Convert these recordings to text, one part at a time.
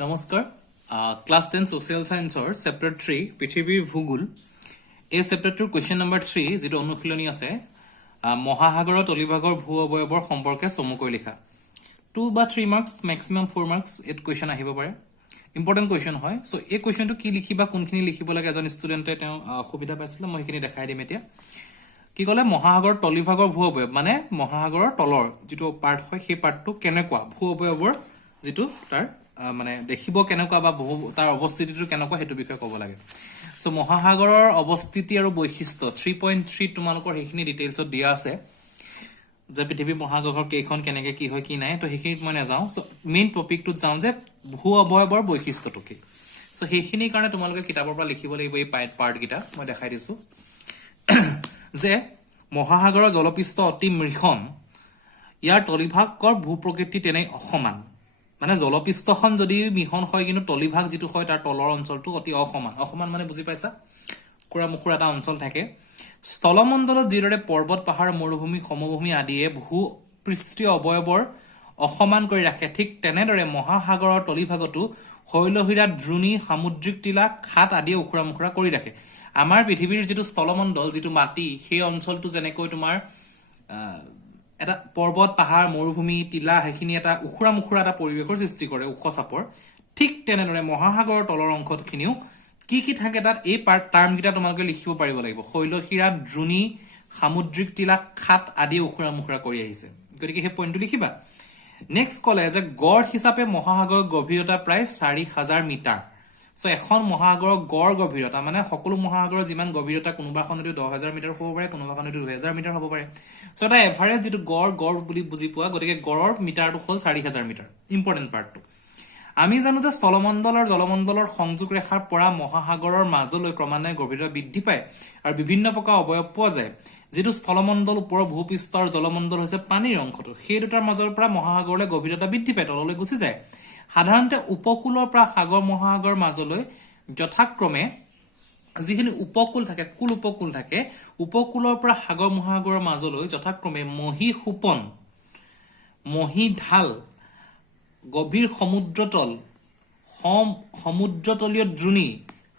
নমস্কাৰ class 10 social সায়েন্সৰ chapter 3 পৃথিৱীৰ ভূগোল এই চেপ্টাৰটোৰ কোৱেশ্চন নম্বৰ 3 যেটো অনুশীলনী আছে মহাসাগৰৰ তলিভাগৰ ভূ অবয়বৰ সম্পৰ্কে চমুকৈ লিখা 2 বা 3 marks maximum 4 marks at question আহিব পাৰে ইম্পৰ্টেন্ট কোৱেশ্চন হয় সো এই কোৱেশ্চনটো কি লিখিবা কোনখিনি লিখিব লাগে এজন ষ্টুডেন্টে তেওঁ সুবিধা পাইছিল মই এইখিনি দেখাই দিম এতিয়া কি কলে মহাসাগৰৰ তলিভাগৰ ভূ অবয়ব মানে মহাসাগৰৰ তলৰ যেটো পাৰ্ট হয় সেই পাৰ্টটো কেনেকুৱা ভূ অবয়বৰ যেটো তাৰ মানে দেখিব কেনেকুৱা বা তাৰ অৱস্থিতিটো কেনেকুৱা হেতু বিষয় ক'ব লাগে সো মহাসাগৰৰ অৱস্থিতি আৰু বৈশিষ্ট্য 3.3 তোমালোকৰ হেখিনি ডিটেইলছত দিয়া আছে যে পৃথিৱী মহাসাগৰৰ কেইখন কেনেকৈ কি হয় কি নাই তো হেখিনিত মই নাযাও সো মেইন টপিকটো যাও যে ভূ অবয়বৰ বৈশিষ্ট্যটো কি সো হেখিনি কাৰণে তোমালোকে কিতাপৰ পৰা লিখিব লাগিব এই পাৰ্ট গিটা মই দেখাই দিছো যে মহাসাগৰৰ জলপৃষ্ঠ অতি মৃখন ইয়াৰ তলিভাগৰ ভূপ্ৰকৃতি তেনে অসমান মানে জলপৃষ্ঠখন যদি মিহন হয় কিন্তু তলিভাগ যেটো হয় তাৰ তলৰ অঞ্চলটো অতি অসমান মানে বুজি পাইছা কুৰা মুকুৰা এটা অঞ্চল থাকে স্থলমণ্ডলত যিদৰে পৰ্বত পাহাৰ মৰুভূমি সমভূমি আদিয়ে ভূ পৃষ্ঠীয় অবয়বৰ অসমান কৰি ৰাখে ঠিক তেনেদৰে মহাসাগৰৰ তলিভাগটো শৈলহীৰা দ্ৰোণী সামুদ্ৰিক টিলা খাত আদি উখৰা মুখৰা কৰি ৰাখে আমাৰ পৃথিৱীৰ যেটো স্থলমণ্ডল যেটো মাটি সেই অঞ্চলটো যেনেকৈ তোমাৰ এটা পৰ্বত পাহাৰ মৰুভূমি টিলা হেখিনি এটা উখৰা মুখৰা এটা পৰিৱেশৰ সৃষ্টি কৰে উখ চাপৰ ঠিক তেনেদৰে মহাসাগৰৰ তলৰ অংশতখিনিও কি থাকে তাত এই পাৰ্ট টাৰ্ম গিটা তোমালোকে লিখিব পাৰিব লাগিব শৈলহীৰা দ্ৰোণী সামুদ্ৰিক টিলা খাত আদি উখৰা মুখৰা কৰি আহিছে গতিকে সেই পইণ্টটো লিখিবা নেক্সট কলে যে গড় হিচাপে মহাসাগৰৰ গভীৰতা প্ৰায় 4000 মিটাৰ সো এখন মহাসাগৰৰ গড় গভীৰতা মানে সকলো মহাসাগৰৰ যিমান গভীৰতা কোনোবাখন নদী 10000 মিটাৰ হ'ব পাৰে কোনোবাখন নদী 2000 মিটাৰ হ'ব পাৰে সো এটা এভাৰেজ যেটো গড় বুলি বুজি পোৱা গতিকে গড়ৰ মিটাৰটো হ'ল 4000 মিটাৰ ইম্পৰ্টেন্ট পাৰ্টটো আমি জানো যে স্থলমণ্ডল আৰু জলমণ্ডলৰ সংযোগ ৰেখাৰ পৰা মহাসাগৰৰ মাজলৈ ক্ৰমান্বয়ে গভীৰতা বৃদ্ধি পায় আৰু বিভিন্ন প্ৰকাৰ অবয়ব পোৱা যায় যেটো স্থলমণ্ডল ওপৰৰ ভূপৃষ্ঠৰ জলমণ্ডল হৈছে পানীৰ অংশটো সেই দুটাৰ মাজৰ পৰা মহাসাগৰলৈ গভীৰতা বৃদ্ধি পায় তললৈ গুচি যায় সাধাৰণতে উপকূলৰ পৰা সাগৰ মহাসাগৰ মাজলৈ যথাক্ৰমে যিখিনি উপকূল থাকে কুল উপকূল থাকে উপকূলৰ পৰা সাগৰ মহাসাগৰৰ মাজলৈ যথাক্ৰমে মহীসোপন মহীঢাল গভীৰ সমুদ্ৰতল সমুদ্ৰতলীয় দ্ৰোণী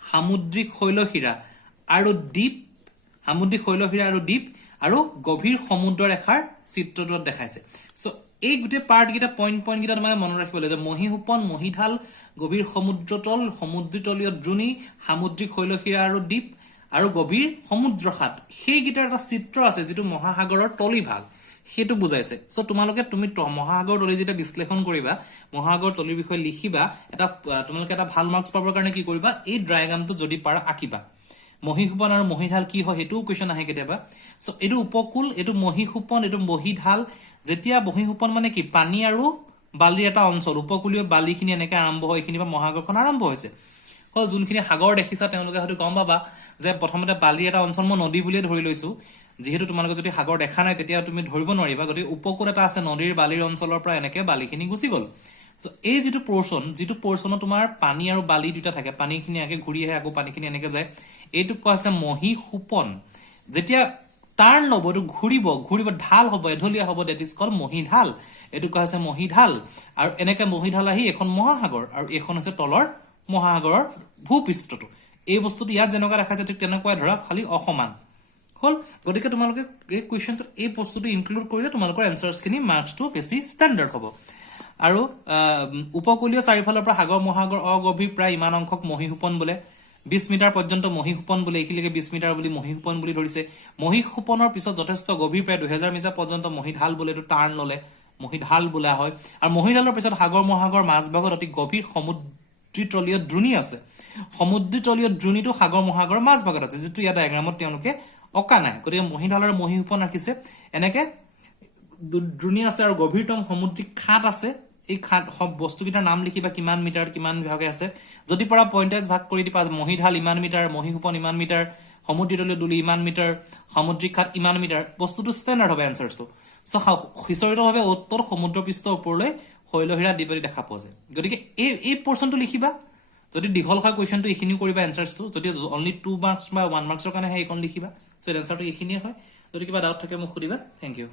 সামুদ্ৰিক শৈলহীৰা আৰু দ্বীপ আৰু গভীৰ সমুদ্ৰ ৰেখাৰ চিত্ৰটোত দেখাইছে সো এই গুটে পাৰ্ট গিটা পইণ্ট গিটা তোমাক মনত ৰাখিব লাগে মহীসোপন মহীঢাল গভীৰ সমুদ্ৰতল সমুদ্ৰতলীয় দ্ৰোণী সামুদ্ৰিক শৈলহীৰা আৰু দ্বীপ আৰু গভীৰ সমুদ্ৰখাত সেই গিটাৰ এটা চিত্ৰ আছে যেটো মহাসাগৰৰ তলিভাগ হেতু বুজাইছে সো তোমালোকে তুমি মহাসাগৰৰ তলি যেটা বিশ্লেষণ কৰিবা মহাসাগৰৰ তলিৰ বিষয়ে লিখিবা এটা তোমালোকে এটা ভাল মাৰ্কস পাবৰ কাৰণে কি কৰিবা এই ডায়াগ্ৰামটো যদি পাৰা আঁকিবা মহীসোপন আৰু মহীঢাল কি হয় হেতু কোৱেশ্চন আহে কেতিয়াবা সো এটো উপকূল এটো মহীসোপন এটো মহীঢাল যেতিয়া মহীসোপন মানে কি পানী আৰু বালিৰ এটা অঞ্চল উপকূলীয় বালিখিনি এনেকে আৰম্ভ হয় এখিনি বা মহাসাগৰখন আৰম্ভ হৈছে হল যোনখিনি সাগৰ দেখিছা তেওঁলোকে হয়তো গম পাবা যে প্ৰথমতে বালিৰ এটা অঞ্চল মই নদী বুলিয়ে ধৰি লৈছো যেহেতু তোমালোকে যদি সাগৰ দেখা নাই তেতিয়া তুমি ধৰিব নোৱাৰিবা গতিকে উপকূল এটা আছে নদীৰ বালিৰ অঞ্চলৰ পৰা এনেকে বালিখিনি গুচি গল সো এই যেটো পোৰচনত তোমাৰ পানী আৰু বালি দুটা থাকে পানীখিনি একে ঘূৰি আহে আকৌ পানীখিনি এনেকে যায় এইটো কোৱা আছে মহীসোপন যেতিয়া টাৰ্ণ লব এটো ঘূৰিব ঢাল হ'ব এঢলীয়া হ'ব দ্যাট ইজ কল মহীঢাল এটো কোৱা আছে মহীঢাল আৰু এনেকে মহীঢাল আহি এখন মহাসাগৰ আৰু এখন আছে তলৰ মহাসাগৰৰ ভূপৃষ্ঠটো এই বস্তুটো ইয়াত যেনেকুৱা দেখাইছে ঠিক তেনেকুৱা ধৰা খালি অসমান হল গতিকে তোমালোকে এই কোৱেশ্চনটো এই বস্তুটো ইনক্লুড কৰিলে তোমালোকৰ এনসাৰছখিনি মাৰ্কসটো বেছি ষ্টেণ্ডাৰ্ড হ'ব আৰু উপকূলীয় চাৰিফালৰ পৰা সাগৰ মহাসাগৰ অগভীৰ প্ৰায় ইমান অংশক মহীসোপন বোলে 20 মিটাৰ পৰ্যন্ত মহীসোপন বোলে এখিলৈকে 20 মিটাৰ বুলি মহীসোপন বুলি ধৰিছে মহীসোপনৰ পিছত যথেষ্ট গভীৰ প্ৰায় 2000 মিটাৰ পৰ্যন্ত মহীঢাল বোলে এটো টাৰ্ণ ললে মহীঢাল বোলা হয় আৰু মহীঢালৰ পিছত সাগৰ মহাসাগৰ মাজভাগত অতি গভীৰ সমুদ্ৰতলীয় দ্ৰোণী আছে সমুদ্ৰতলীয় দ্ৰোণীটো সাগৰ মহাসাগৰৰ মাজভাগত আছে যেটো ইয়াত ডায়াগ্ৰামত তেওঁলোকে অকা নাই গতিকে মহীঢাল আৰু মহীসোপন ৰাখিছে এনেকে দ্ৰোণী আছে আৰু গভীৰতম সামুদ্ৰিক খাত আছে এই খাত সব বস্তুকিটাৰ নাম লিখিবা কিমান মিটাৰ কিমান বিভাগে আছে যদি পৰা পইণ্টেজ ভাগ কৰি দিবা মহীঢাল ইমান মিটাৰ মহীসোপন ইমান মিটাৰ সমুদ্ৰতলীয় দুলি ইমান মিটাৰ সামুদ্ৰিক খাত ইমান মিটাৰ বস্তুটো ষ্টেণ্ডাৰ্ড হবে এনসাৰটো সো হিষ্টৰিকভাৱে উত্তৰ সমুদ্ৰপৃষ্ঠৰ ওপৰলৈ শৈলহীৰা দ্বীপে দেখা পোৱা যায় গতিকে এই পোৰচনটো লিখিবা যদি দীঘল হয় কোৱেশ্চনটো এখিনি কৰিবা এনসাৰটো যদি অনলি 2 মাৰ্কস বা 1 মাৰ্কসৰ কাৰণে হে এইখন লিখিবা সো এনসাৰটো এখিনিয়ে হয় যদি কিবা ডাউট থাকে মোক সুধিবা থ্যাংক ইউ